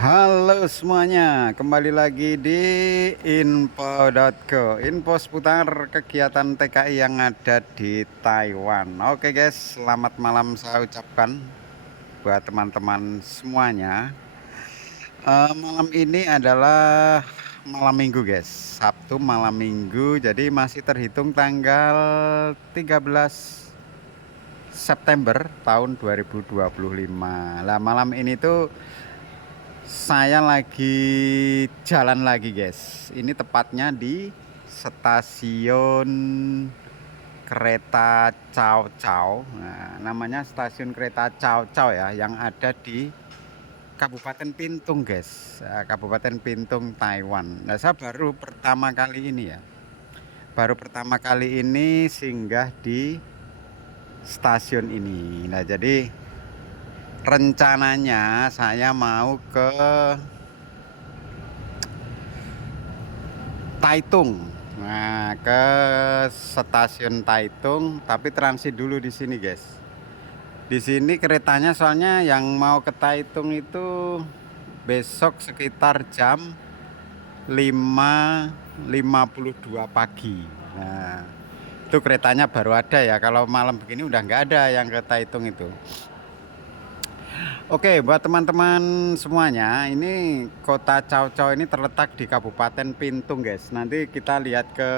Halo semuanya, kembali lagi di info.co, info seputar kegiatan TKI yang ada di Taiwan. Oke guys, selamat malam saya ucapkan buat teman-teman semuanya. Malam ini adalah malam minggu guys, Sabtu malam minggu, jadi masih terhitung tanggal 13 September tahun 2025. Lah malam ini tuh saya lagi jalan lagi guys. Ini tepatnya di stasiun kereta Cao Cao. Nah, namanya stasiun kereta Cao Cao ya, yang ada di Kabupaten Pintung guys. Kabupaten Pintung, Taiwan. Nah, saya baru pertama kali ini ya. Baru pertama kali ini singgah di stasiun ini. Nah, jadi rencananya saya mau ke Taitung. Nah, ke stasiun Taitung, tapi transit dulu di sini, guys. Di sini keretanya soalnya yang mau ke Taitung itu besok sekitar jam 5.52 pagi. Nah, itu keretanya baru ada ya. Kalau malam begini udah nggak ada yang ke Taitung itu. Oke, buat teman-teman semuanya, ini kota Cao Cao ini terletak di Kabupaten Pintung, guys. Nanti kita lihat ke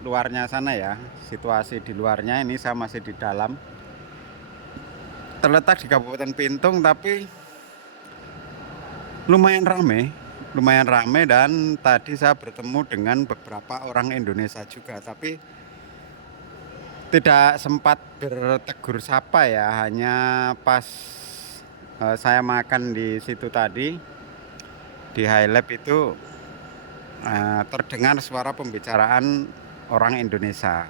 luarnya sana ya. Situasi di luarnya ini saya masih di dalam. Terletak di Kabupaten Pintung, tapi lumayan rame dan tadi saya bertemu dengan beberapa orang Indonesia juga, tapi tidak sempat bertegur sapa ya, hanya pas saya makan di situ tadi di High Lab itu terdengar suara pembicaraan orang Indonesia,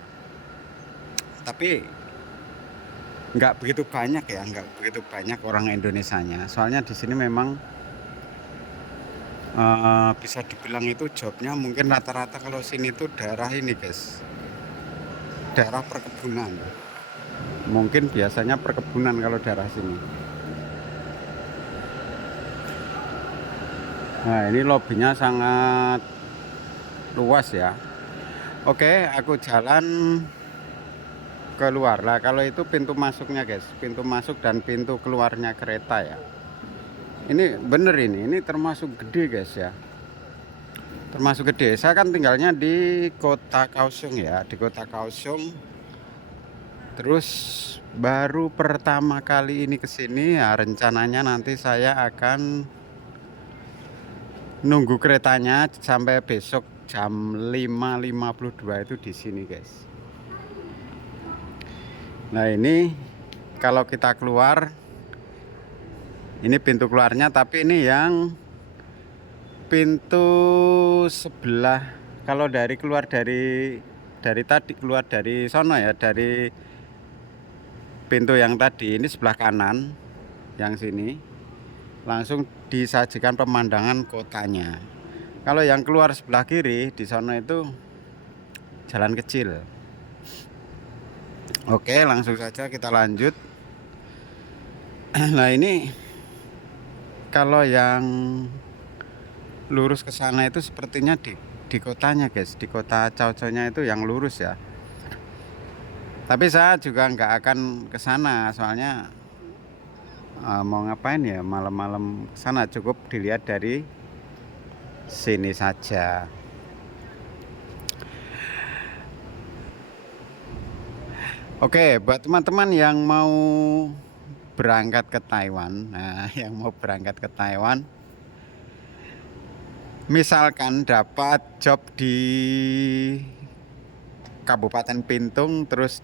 tapi nggak begitu banyak ya, nggak begitu banyak orang Indonesianya. Soalnya di sini memang bisa dibilang itu jobnya mungkin rata-rata kalau sini tuh daerah ini guys, daerah perkebunan. Mungkin biasanya perkebunan kalau daerah sini. Nah, ini lobbynya sangat luas ya. Oke, aku jalan keluar lah. Kalau itu pintu masuknya guys, pintu masuk dan pintu keluarnya kereta ya. Ini bener, ini termasuk gede guys ya, termasuk gede. Saya kan tinggalnya di kota Kaohsiung ya, di kota Kaohsiung. Terus baru pertama kali ini kesini ya, rencananya nanti saya akan nunggu keretanya sampai besok jam 5.52 itu di sini guys. Nah, ini kalau kita keluar, ini pintu keluarnya, tapi ini yang pintu sebelah. Kalau keluar dari tadi, keluar dari sono ya, dari pintu yang tadi, ini sebelah kanan, yang sini langsung disajikan pemandangan kotanya. Kalau yang keluar sebelah kiri di sana itu jalan kecil. Oke, langsung saja kita lanjut. Nah, ini kalau yang lurus ke sana itu sepertinya di kotanya guys, di kota Cao Cao-nya itu yang lurus ya. Tapi saya juga nggak akan ke sana, soalnya mau ngapain ya malam-malam ke sana, cukup dilihat dari sini saja. Oke, buat teman-teman yang mau berangkat ke Taiwan, nah yang mau berangkat ke Taiwan, misalkan dapat job di Kabupaten Pintung, terus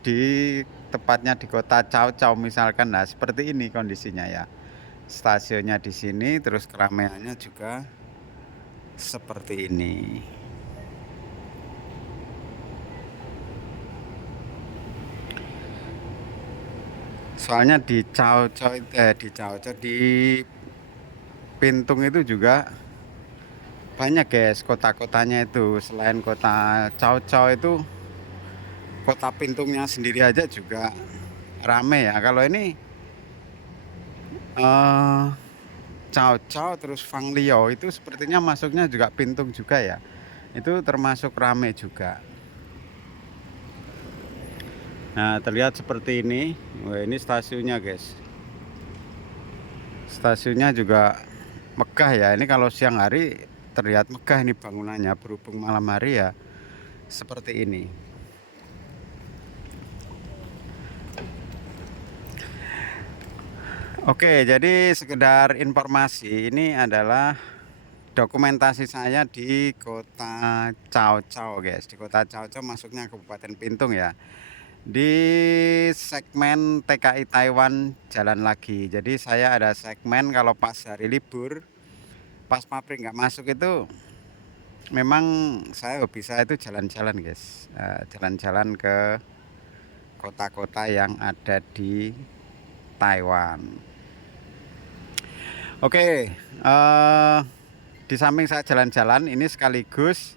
tepatnya di kota Cao Cao misalkan, nah seperti ini kondisinya ya. Stasiunnya di sini, terus keramaiannya juga seperti ini. Soalnya di Cao Cao di Pintung itu juga banyak guys kota-kotanya itu. Selain kota Cao Cao itu, kota Pintungnya sendiri aja juga rame ya. Kalau ini Cao Cao terus Fang Liao itu sepertinya masuknya juga Pintung juga ya. Itu termasuk rame juga. Nah, terlihat seperti ini. Wah, ini stasiunnya, guys. Stasiunnya juga megah ya. Ini kalau siang hari terlihat megah ini bangunannya, berhubung malam hari ya seperti ini. Oke, jadi sekedar informasi, ini adalah dokumentasi saya di kota Cao Cao, guys. Di kota Cao Cao masuknya Kabupaten Pintung ya. Di segmen TKI Taiwan jalan lagi. Jadi saya ada segmen kalau pas hari libur, pas pabrik nggak masuk itu, memang saya hobi saya itu jalan-jalan, guys. Jalan-jalan ke kota-kota yang ada di Taiwan. Oke, di samping saya jalan-jalan ini sekaligus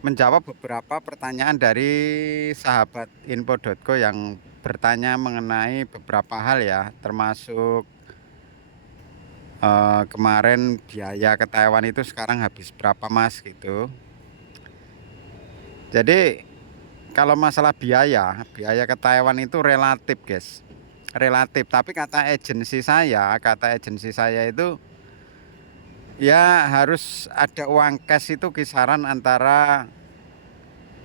menjawab beberapa pertanyaan dari sahabat info.co yang bertanya mengenai beberapa hal ya, termasuk kemarin biaya ke Taiwan itu sekarang habis berapa mas gitu. Jadi kalau masalah biaya ke Taiwan itu relatif, guys. Relatif, tapi kata agensi saya itu ya harus ada uang cash itu kisaran antara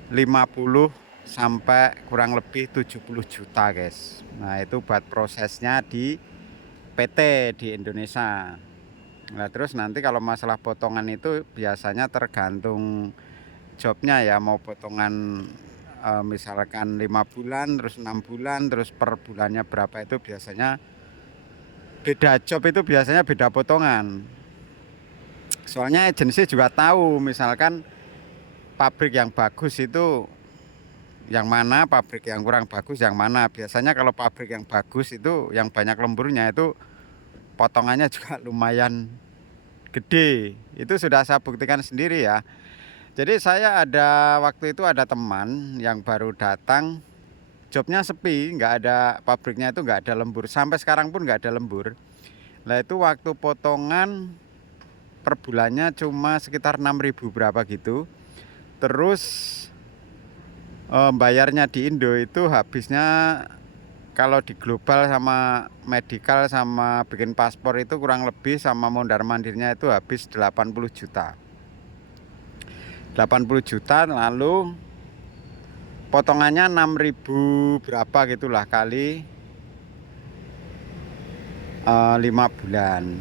50 sampai kurang lebih 70 juta, guys. Nah, itu buat prosesnya di PT di Indonesia. Nah, terus nanti kalau masalah potongan itu biasanya tergantung jobnya ya, mau potongan misalkan 5 bulan, terus 6 bulan, terus per bulannya berapa, itu biasanya beda job, itu biasanya beda potongan. Soalnya agensi juga tahu misalkan pabrik yang bagus itu yang mana, pabrik yang kurang bagus yang mana. Biasanya kalau pabrik yang bagus itu yang banyak lemburnya itu potongannya juga lumayan gede. Itu sudah saya buktikan sendiri ya. Jadi saya ada waktu itu ada teman yang baru datang, jobnya sepi, nggak ada, pabriknya itu nggak ada lembur, sampai sekarang pun nggak ada lembur. Nah, itu waktu potongan per bulannya cuma sekitar 6.000 berapa gitu. Terus bayarnya di Indo itu habisnya kalau di global sama medical sama bikin paspor itu kurang lebih sama mondar mandirnya itu habis 80 juta. 80 juta, lalu potongannya 6.000 berapa gitulah kali 5 bulan.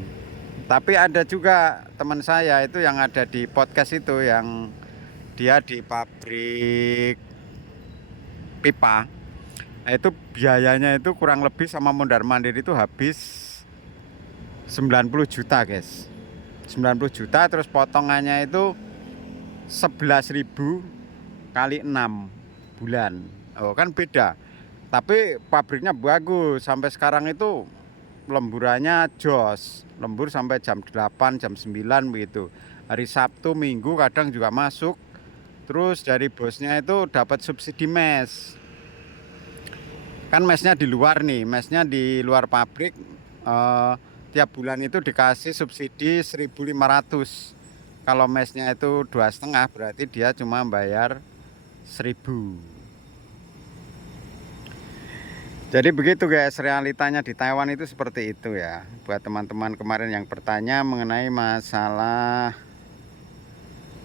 Tapi ada juga teman saya itu yang ada di podcast itu, yang dia di pabrik pipa. Nah, itu biayanya itu kurang lebih sama mondar mandir itu habis 90 juta, guys. 90 juta, terus potongannya itu 11.000 kali 6 bulan. Oh, kan beda. Tapi pabriknya bagus. Sampai sekarang itu lemburannya jos. Lembur sampai jam 8, jam 9 begitu. Hari Sabtu, Minggu kadang juga masuk. Terus dari bosnya itu dapat subsidi mes. Kan mesnya di luar nih, mesnya di luar pabrik. Tiap bulan itu dikasih subsidi 1.500. Kalau mesnya itu 2,5, berarti dia cuma bayar 1.000. Jadi begitu, guys, realitanya di Taiwan itu seperti itu ya. Buat teman-teman kemarin yang bertanya mengenai masalah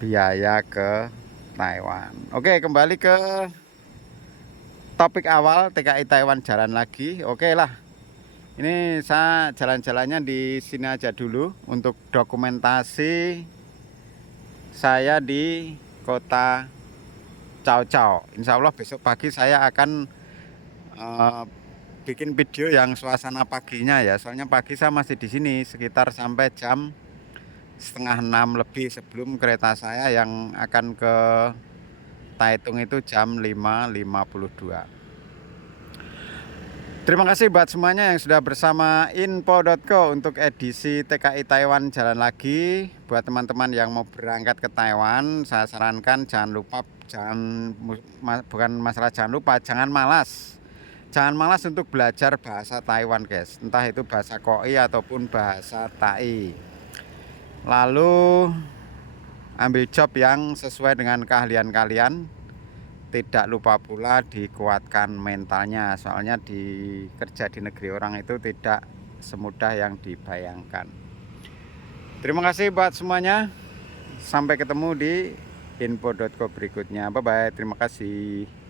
biaya ke Taiwan. Oke, kembali ke topik awal, TKI Taiwan jalan lagi. Oke lah. Ini saya jalan-jalannya di sini aja dulu untuk dokumentasi saya di kota Cao Cao. Insya Allah besok pagi saya akan bikin video yang suasana paginya ya. Soalnya pagi saya masih di sini sekitar sampai jam setengah 6 lebih, sebelum kereta saya yang akan ke Taitung itu jam 5.52. Terima kasih buat semuanya yang sudah bersama info.co untuk edisi TKI Taiwan jalan lagi. Buat teman-teman yang mau berangkat ke Taiwan, saya sarankan jangan lupa, bukan masalah jangan lupa, jangan malas. Jangan malas untuk belajar bahasa Taiwan guys, entah itu bahasa Koi ataupun bahasa Tai. Lalu ambil job yang sesuai dengan keahlian kalian. Tidak lupa pula dikuatkan mentalnya, soalnya kerja di negeri orang itu tidak semudah yang dibayangkan. Terima kasih buat semuanya. Sampai ketemu di info.co berikutnya. Bye bye. Terima kasih.